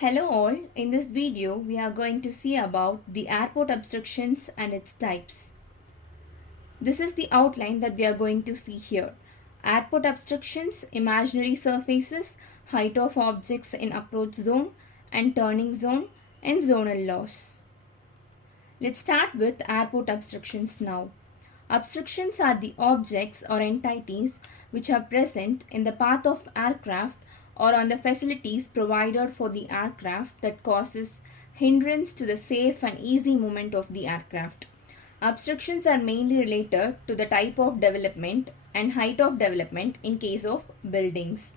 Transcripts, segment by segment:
Hello all, in this video we are going to see about the airport obstructions and its types. This is the outline that we are going to see here. Airport obstructions, imaginary surfaces, height of objects in approach zone and turning zone, and zonal loss. Let's start with airport obstructions now. Obstructions are the objects or entities which are present in the path of aircraft or on the facilities provided for the aircraft that causes hindrance to the safe and easy movement of the aircraft. Obstructions are mainly related to the type of development and height of development in case of buildings.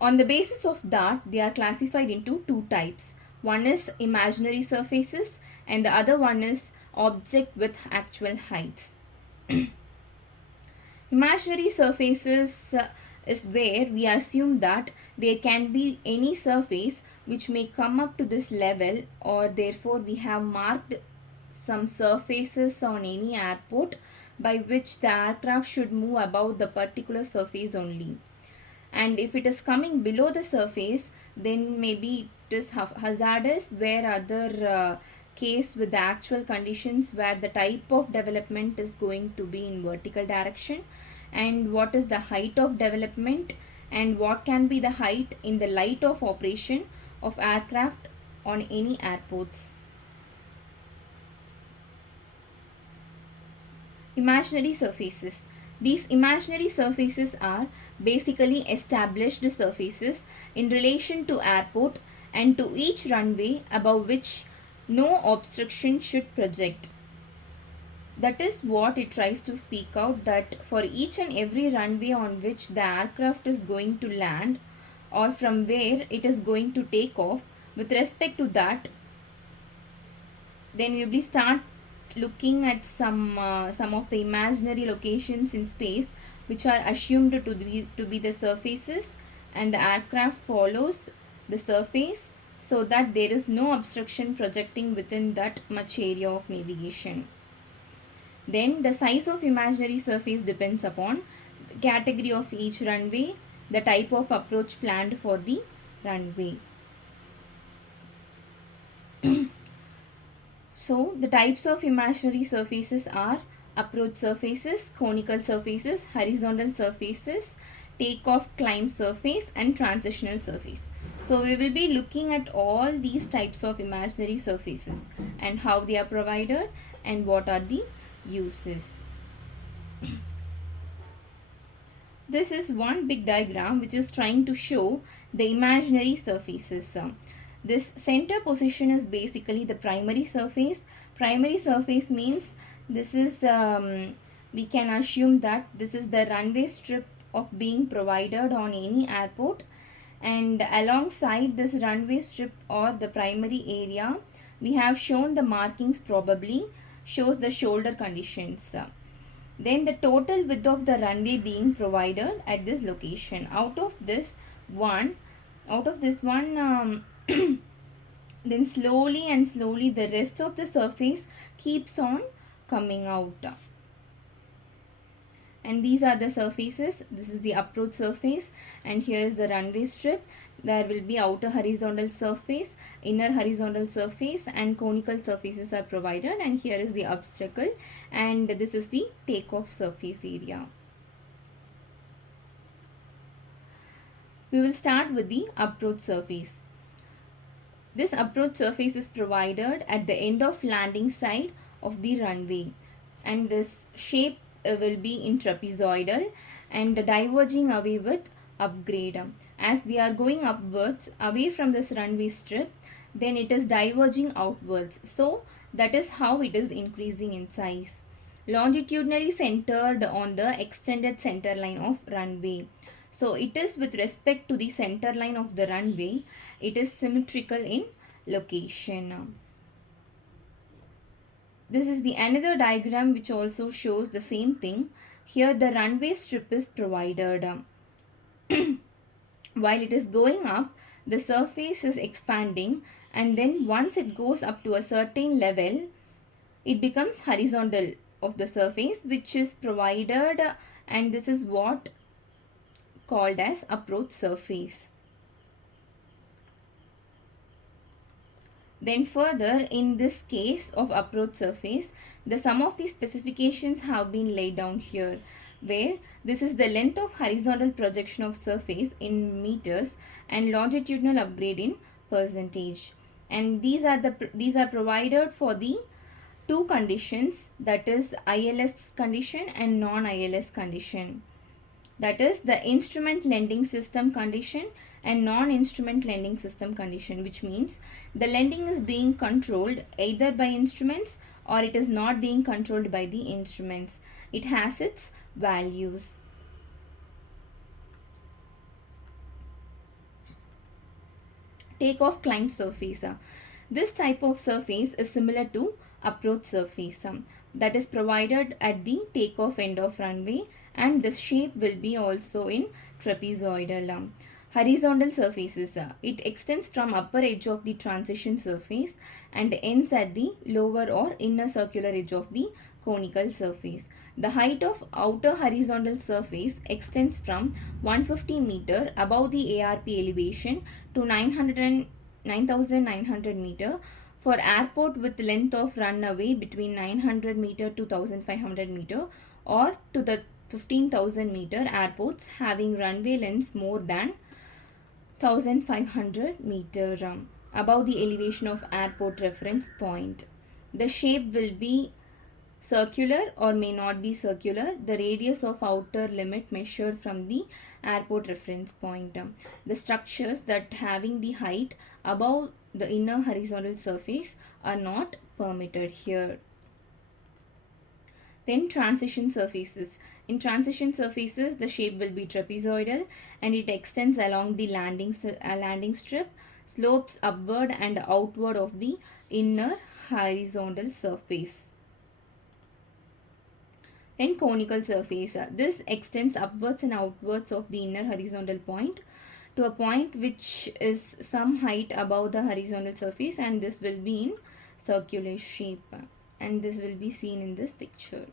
On the basis of that, they are classified into two types. One is imaginary surfaces and the other one is object with actual heights. Imaginary surfaces is where we assume that there can be any surface which may come up to this level, or therefore we have marked some surfaces on any airport by which the aircraft should move above the particular surface only. And if it is coming below the surface, then maybe it is hazardous, where other case with the actual conditions where the type of development is going to be in vertical direction, and what is the height of development and what can be the height in the light of operation of aircraft on any airports. Imaginary surfaces. These imaginary surfaces are basically established surfaces in relation to airport and to each runway above which no obstruction should project. That is what it tries to speak out, that for each and every runway on which the aircraft is going to land or from where it is going to take off, with respect to that, then we will start looking at some of the imaginary locations in space which are assumed to be the surfaces, and the aircraft follows the surface so that there is no obstruction projecting within that much area of navigation. Then the size of imaginary surface depends upon the category of each runway, the type of approach planned for the runway. So the types of imaginary surfaces are approach surfaces, conical surfaces, horizontal surfaces, takeoff climb surface, and transitional surface. So we will be looking at all these types of imaginary surfaces and how they are provided and what are the uses. This is one big diagram which is trying to show the imaginary surfaces. This center position is basically the primary surface. Primary surface means this is, we can assume that this is the runway strip of being provided on any airport, and alongside this runway strip or the primary area, we have shown the markings probably shows the shoulder conditions. Then the total width of the runway being provided at this location. Out of this one, then slowly the rest of the surface keeps on coming out. And these are the surfaces. This is the approach surface, and here is the runway strip. There will be outer horizontal surface, inner horizontal surface, and conical surfaces are provided, and here is the obstacle, and this is the takeoff surface area. We will start with the approach surface. This approach surface is provided at the end of landing side of the runway, and this shape will be in trapezoidal and diverging away with upgrade. As we are going upwards away from this runway strip, then it is diverging outwards. So that is how it is increasing in size. Longitudinally centered on the extended center line of runway. So it is with respect to the center line of the runway, it is symmetrical in location. This is the another diagram which also shows the same thing. Here the runway strip is provided. While it is going up, the surface is expanding, and then once it goes up to a certain level, it becomes horizontal of the surface which is provided, and this is what called as approach surface. Then further, in this case of approach surface, the sum of the specifications have been laid down here, where this is the length of horizontal projection of surface in meters and longitudinal upgrade in percentage. And these are provided for the two conditions, that is ILS condition and non-ILS condition, that is the instrument lending system condition and non-instrument lending system condition, which means the lending is being controlled either by instruments or it is not being controlled by the instruments. It has its values. Takeoff climb surface. This type of surface is similar to approach surface, that is provided at the takeoff end of runway, and the shape will be also in trapezoidal. Horizontal surfaces. It extends from upper edge of the transition surface and ends at the lower or inner circular edge of the conical surface. The height of outer horizontal surface extends from 150 meter above the ARP elevation to 9,900 meter for airport with length of runway between 900 meter to 1,500 meter, or to the 15,000 meter airports having runway lengths more than 1,500 meter above the elevation of airport reference point. The shape will be circular or may not be circular. The radius of outer limit measured from the airport reference point. The structures that having the height above the inner horizontal surface are not permitted here. Then transition surfaces. In transition surfaces, the shape will be trapezoidal and it extends along the landing strip, slopes upward and outward of the inner horizontal surface. Then conical surface. This extends upwards and outwards of the inner horizontal point to a point which is some height above the horizontal surface, and this will be in circular shape, and this will be seen in this picture.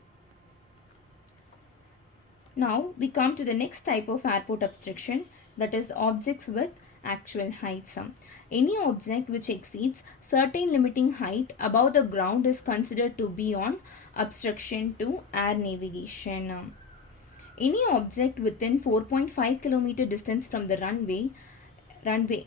Now we come to the next type of airport obstruction, that is objects with actual heights. Any object which exceeds certain limiting height above the ground is considered to be on obstruction to air navigation. Any object within 4.5 kilometer distance from the runway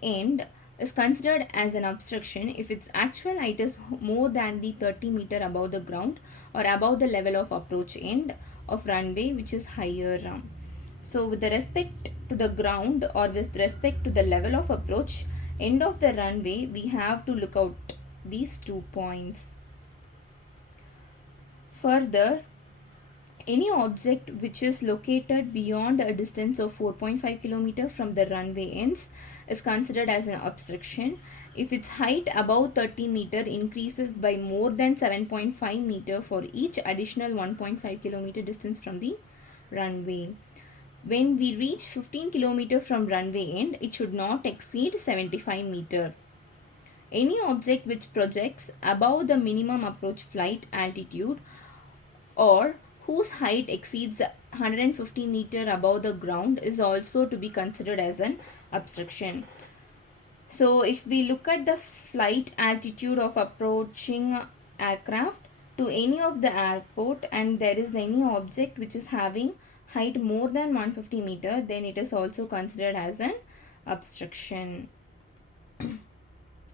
end is considered as an obstruction if its actual height is more than the 30 meter above the ground or above the level of approach end of runway, which is higher. So with the respect to the ground or with respect to the level of approach end of the runway, we have to look out these 2 points. Further, any object which is located beyond a distance of 4.5 km from the runway ends is considered as an obstruction if its height above 30 meter increases by more than 7.5 meter for each additional 1.5 km distance from the runway. When we reach 15 km from runway end, it should not exceed 75 meter. Any object which projects above the minimum approach flight altitude or whose height exceeds 150 meter above the ground is also to be considered as an obstruction. So if we look at the flight altitude of approaching aircraft to any of the airport and there is any object which is having height more than 150 meter, then it is also considered as an obstruction.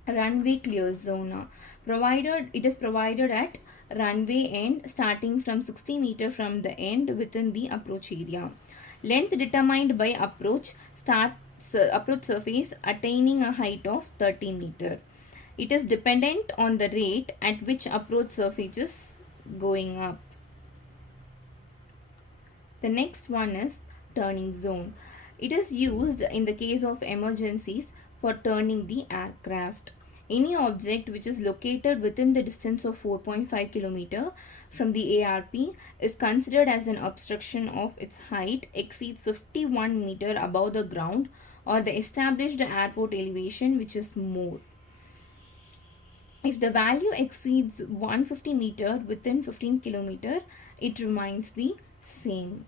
Runway clear zone. It is provided at runway end starting from 60 meter from the end within the approach area. Length determined by approach surface attaining a height of 30 meter. It is dependent on the rate at which approach surface is going up. The next one is turning zone. It is used in the case of emergencies for turning the aircraft. Any object which is located within the distance of 4.5 km from the ARP is considered as an obstruction of its height exceeds 51 meter above the ground or the established airport elevation, which is more. If the value exceeds 150 meter within 15 km, it remains the same.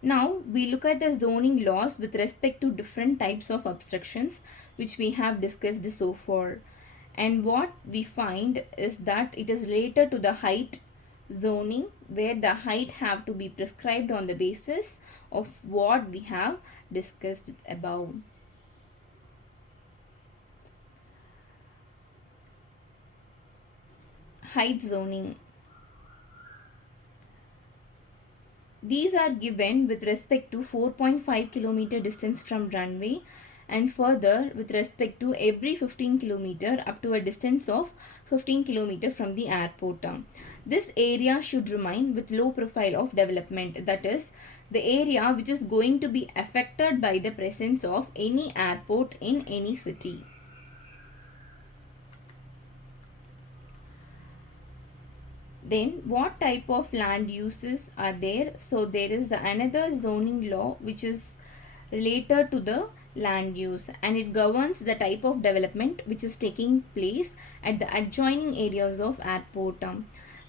Now we look at the zoning laws with respect to different types of obstructions which we have discussed so far. And what we find is that it is related to the height zoning, where the height have to be prescribed on the basis of what we have discussed above. Height zoning. These are given with respect to 4.5 kilometer distance from runway, and further with respect to every 15 kilometer up to a distance of 15 kilometer from the airport. This area should remain with low profile of development, that is the area which is going to be affected by the presence of any airport in any city. Then what type of land uses are there? So there is another zoning law which is related to the land use, and it governs the type of development which is taking place at the adjoining areas of airport.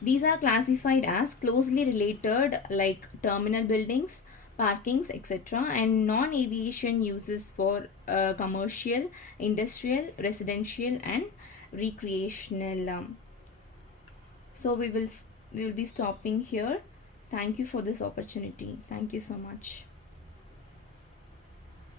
These are classified as closely related like terminal buildings, parkings, etc., and non-aviation uses for commercial, industrial, residential and recreational. So we will be stopping here. Thank you for this opportunity. Thank you so much.